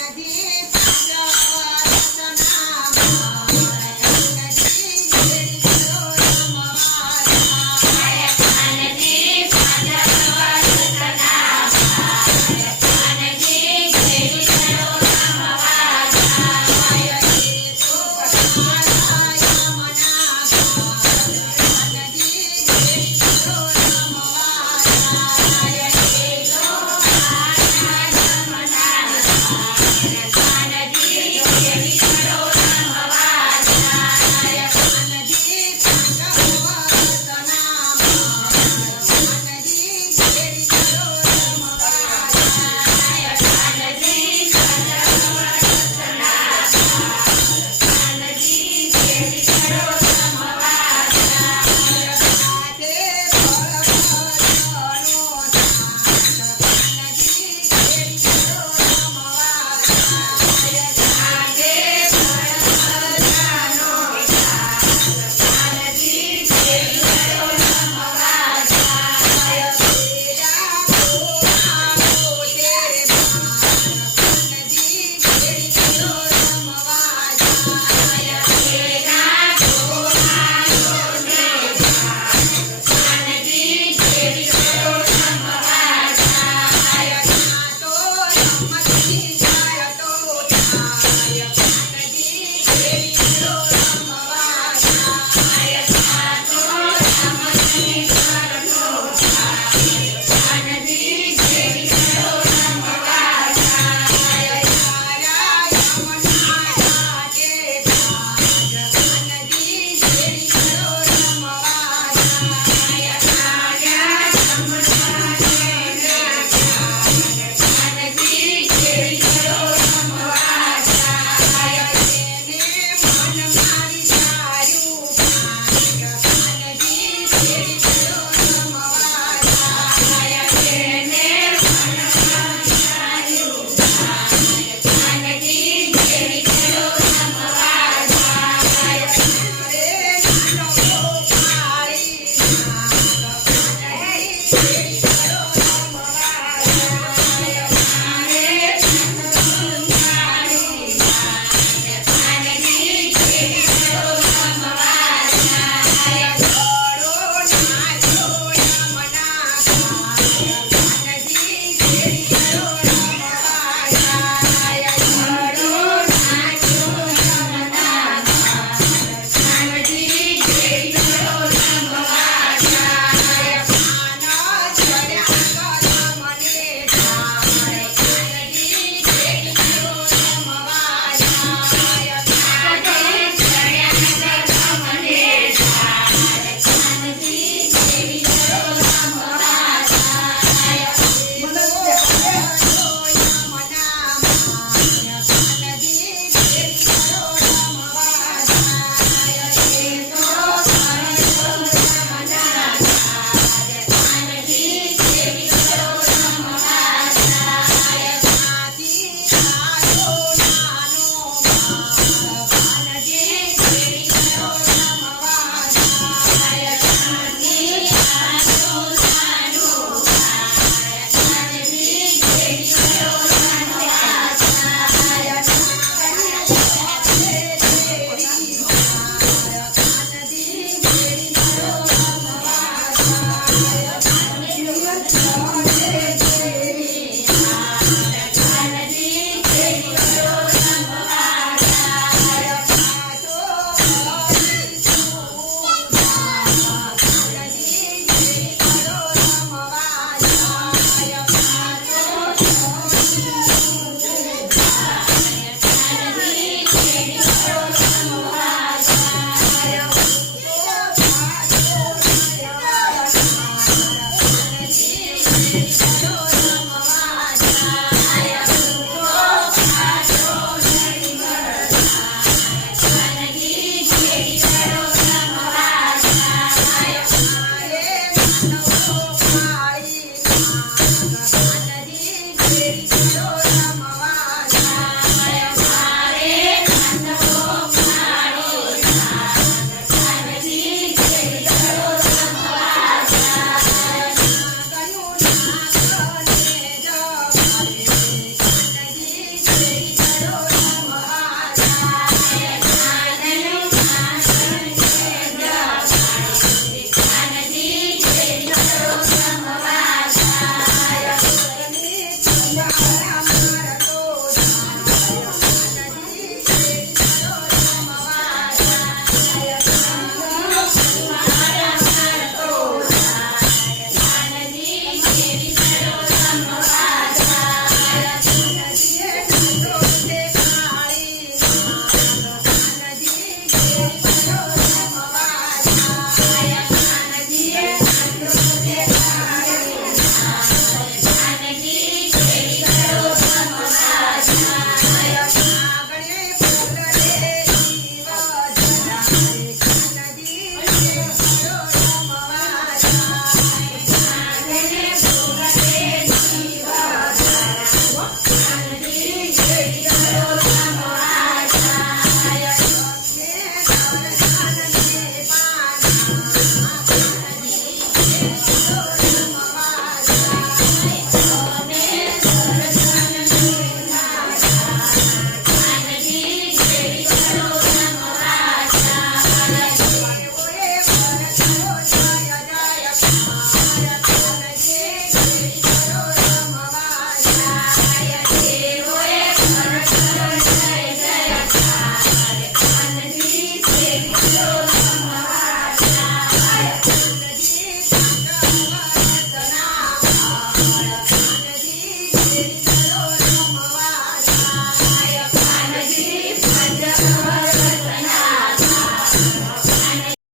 I did.